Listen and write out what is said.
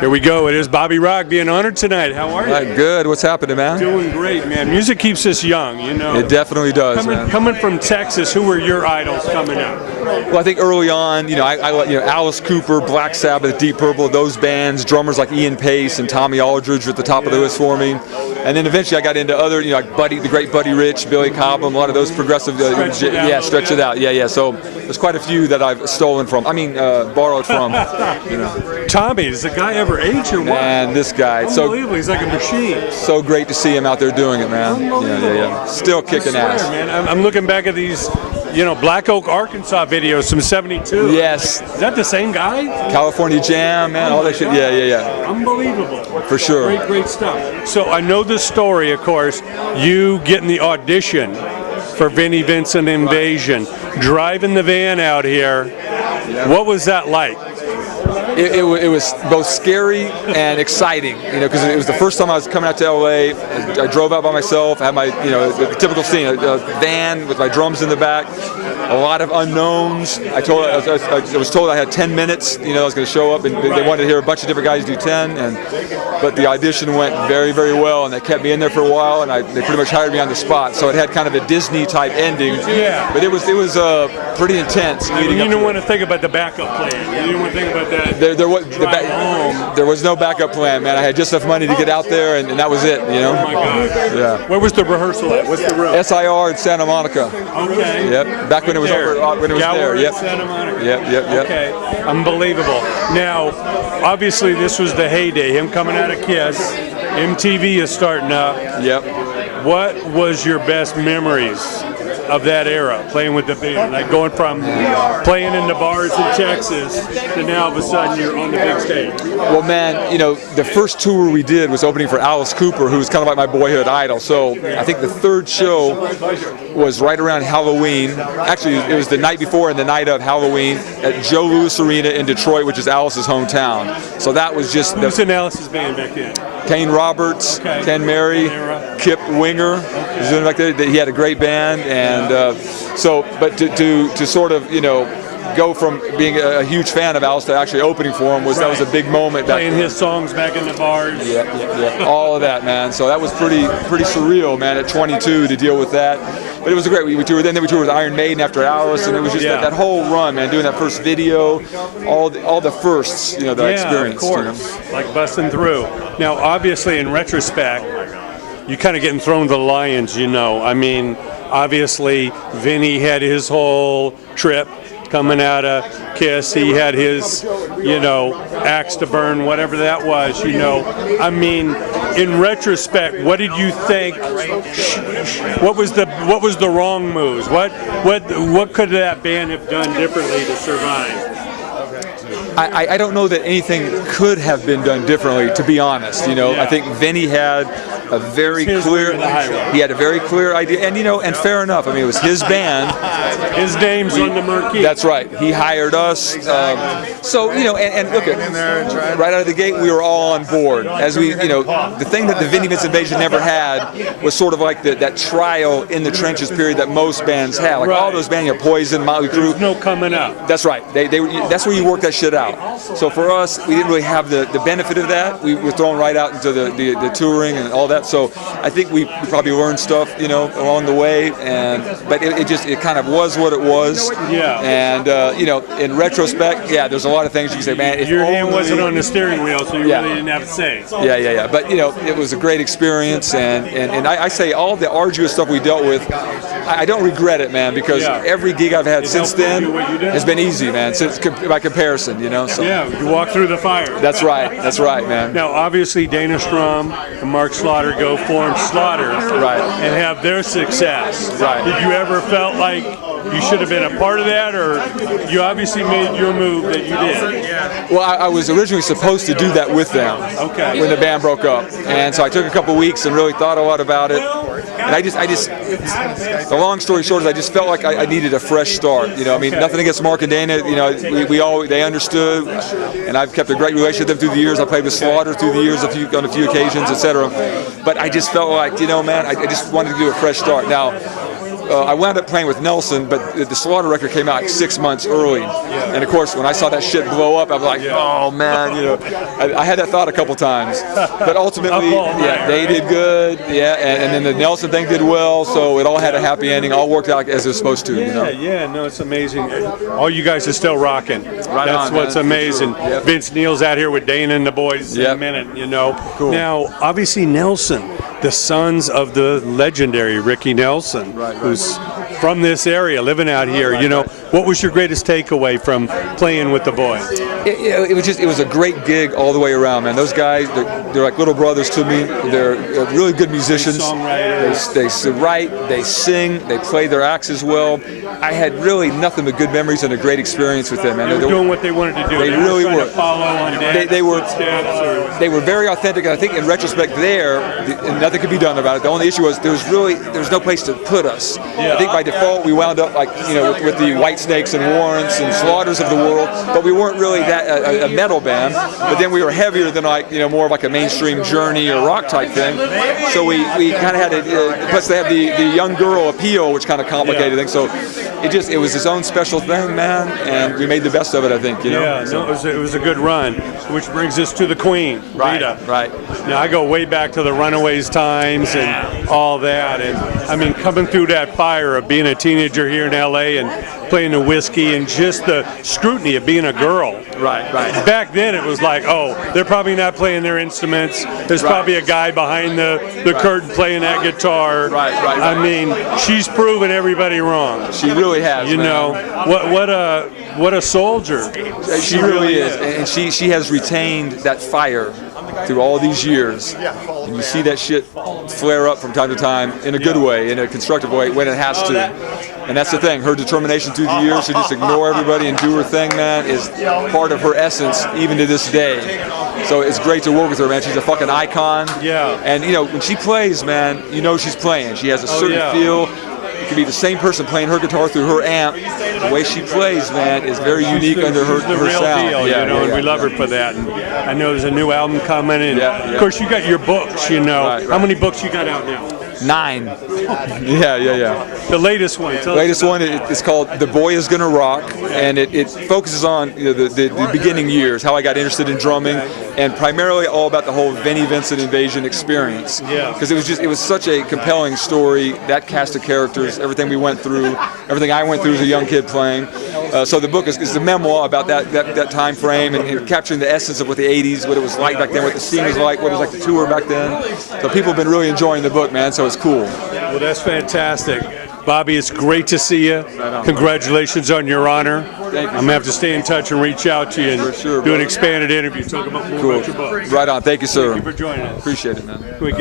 Here we go. It is Bobby Rock being honored tonight. How are you? Good. What's happening, man? Doing great, man. Music keeps us young, you know. It definitely does, man. Coming from Texas, who were your idols coming up? Well, I think early on, Alice Cooper, Black Sabbath, Deep Purple, those bands, drummers like Ian Pace and Tommy Aldridge were at the top of the list for me. And then eventually I got into other, like the great Buddy Rich, Billy Cobham, a lot of those progressive, Stretch It Out. Yeah. So there's quite a few that I've stolen from. Borrowed from. Tommy, does the guy ever age or what? Man, this guy. Unbelievable. He's like a machine. So great to see him out there doing it, man. Yeah. Still kicking ass. Man, I'm looking back at these, Black Oak, Arkansas videos from '72. Yes. Is that the same guy? California Jam, man, all that shit. Yeah. Unbelievable. For sure. Great stuff. So I know the story, of course, you getting the audition for Vinnie Vincent Invasion, driving the van out here. What was that like? It was both scary and exciting, because it was the first time I was coming out to LA. I drove out by myself, I had my, the typical scene, a van with my drums in the back, a lot of unknowns. I was told I had 10 minutes, I was going to show up, and they wanted to hear a bunch of different guys do 10, but the audition went very, very well, and they kept me in there for a while, and they pretty much hired me on the spot. So it had kind of a Disney-type ending, but it was pretty intense. You didn't want to think about the backup plan. You didn't want to think about that. There was no backup plan, man. I had just enough money to get out there, and that was it, Oh my God. Yeah. Where was the rehearsal at? What's the room? SIR in Santa Monica. Okay. Yep. Back when it was there. Yep. Santa Monica. Yep. Okay. Unbelievable. Now, obviously, this was the heyday. Him coming out of Kiss. MTV is starting up. Yep. What was your best memories of that era, playing with the band, like going from playing in the bars in Texas to now all of a sudden you're on the big stage? Well, man, the first tour we did was opening for Alice Cooper, who was kind of like my boyhood idol. So I think the third show was right around Halloween. Actually, it was the night before and the night of Halloween at Joe Louis Arena in Detroit, which is Alice's hometown. So that was just Who's in Alice's band back then? Kane Roberts, Ken Mary, Kip Winger. He had a great band, and but to sort of go from being a huge fan of Alice to actually opening for him that was a big moment. Playing his songs back in the bars. Yeah. All of that, man. So that was pretty surreal, man. At 22 to deal with that, but it was great. We toured. Then we toured with Iron Maiden after Alice, and it was just that whole run, man. Doing that first video, all the firsts, that I experienced. Of course. Like busting through. Now, obviously, in retrospect, you're kind of getting thrown to the lions. Obviously, Vinnie had his whole trip coming out of Kiss. He had his, axe to burn, whatever that was, In retrospect, what did you think? What was the wrong moves? What could that band have done differently to survive? I don't know that anything could have been done differently, to be honest. I think Vinnie had a very clear idea, and fair enough. It was his band. His name's on the marquee. That's right. He hired us. And look at right out of the gate, we were all on board. As we, the thing that the Vinnie Vincent Invasion never had was sort of like that trial in the trenches period that most bands have. Like all those bands, Poison, Motley Crue. There's no coming up. That's right. That's where you work that shit out. So for us, we didn't really have the benefit of that. We were thrown right out into the touring and all that. So I think we probably learned stuff, along the way. But it kind of was what it was. Yeah. And in retrospect, there's a lot of things you can say, man. Your hand wasn't on the steering wheel, so you really didn't have to say. Yeah. But it was a great experience, and I say all the arduous stuff we dealt with, I don't regret it, man, because every gig I've had since then has been easy, man. By comparison, So. Yeah, you walk through the fire. That's right, man. Now, obviously, Dana Strum and Mark Slaughter go form Slaughter, and have their success. Right. Did you ever felt like you should have been a part of that, or you obviously made your move that you did? Well, I was originally supposed to do that with them when the band broke up, and so I took a couple weeks and really thought a lot about it. And I just, the long story short is I just felt like I needed a fresh start. Nothing against Mark and Dana. They understood, and I've kept a great relationship with them through the years. I played with Slaughter through the years on a few occasions, etc. But I just felt like, man, I just wanted to do a fresh start. Now, I wound up playing with Nelson, but the Slaughter record came out like 6 months early. And of course, when I saw that shit blow up, I was like, oh man, you know, I had that thought a couple times. But ultimately, yeah, they did good, yeah, and then the Nelson thing did well, so it all had a happy ending, all worked out as it was supposed to, you know? Yeah, no, it's amazing. All you guys are still rocking. Right That's on, what's man, amazing. sure. Yep. Vince Neil's out here with Dana and the boys in a minute, you know. Cool. Now, obviously Nelson, the sons of the legendary Ricky Nelson, who's from this area, living out here, you know. What was your greatest takeaway from playing with the boys? It was a great gig all the way around, man. Those guys, they're like little brothers to me. They're really good musicians. They write, they sing, they play their axes well. I had really nothing but good memories and a great experience with them, man. They were doing what they wanted to do. They really were. Follow on they were very authentic, and I think in retrospect nothing could be done about it. The only issue was there was no place to put us. I think by default we wound up like, you know, with the White Snakes and Warrants and Slaughters of the world, but we weren't really that a metal band. But then we were heavier than like, you know, more of like a mainstream Journey or rock type thing. So we kind of had it. Plus they had the young girl appeal, which kind of complicated things. So it was its own special thing, man, and we made the best of it, I think, you know. Yeah, no, it was a good run, which brings us to the Queen, Rita. Right. Now, I go way back to the Runaways times and all that, and I mean, coming through that fire of being a teenager here in LA and playing the whiskey and just the scrutiny of being a girl. Right. Back then it was like, oh, they're probably not playing their instruments. There's probably a guy behind the curtain playing that guitar. Right. I mean, she's proven everybody wrong. She really has, You man. know, what a soldier. She really is, and she has retained that fire through all these years. And you see that shit flare up from time to time in a good way, in a constructive way, when it has to. And that's the thing, her determination through the years to just ignore everybody and do her thing, man, is part of her essence even to this day. So it's great to work with her, man. She's a fucking icon. Yeah. And, you know, when she plays, man, you know she's playing. She has a certain feel. It could be the same person playing her guitar through her amp. The way she plays, man, is very unique under her real sound. Deal, you know, and we love her for that. And I know there's a new album coming, and of course you got your books, you know. Right. How many books you got out now? 9. Yeah. The latest one. The latest one is called The Boy Is Gonna Rock, and it focuses on, you know, the beginning years, how I got interested in drumming, and primarily all about the whole Vinnie Vincent Invasion experience. Yeah. Because it was such a compelling story, that cast of characters, everything we went through, everything I went through as a young kid playing. So the book is the memoir about that time frame and capturing the essence of what the 80s, what it was like back then, what the scene was like, what it was like to tour back then. So people have been really enjoying the book, man, so it's cool. Well, that's fantastic. Bobby, it's great to see you. Congratulations on your honor. Thank you. I'm going to have to stay in touch and reach out to you and For sure, do an brother. expanded interview, talk about more about your book. Right on. Thank you, sir. Thank you for joining us. Appreciate it, man. Can we get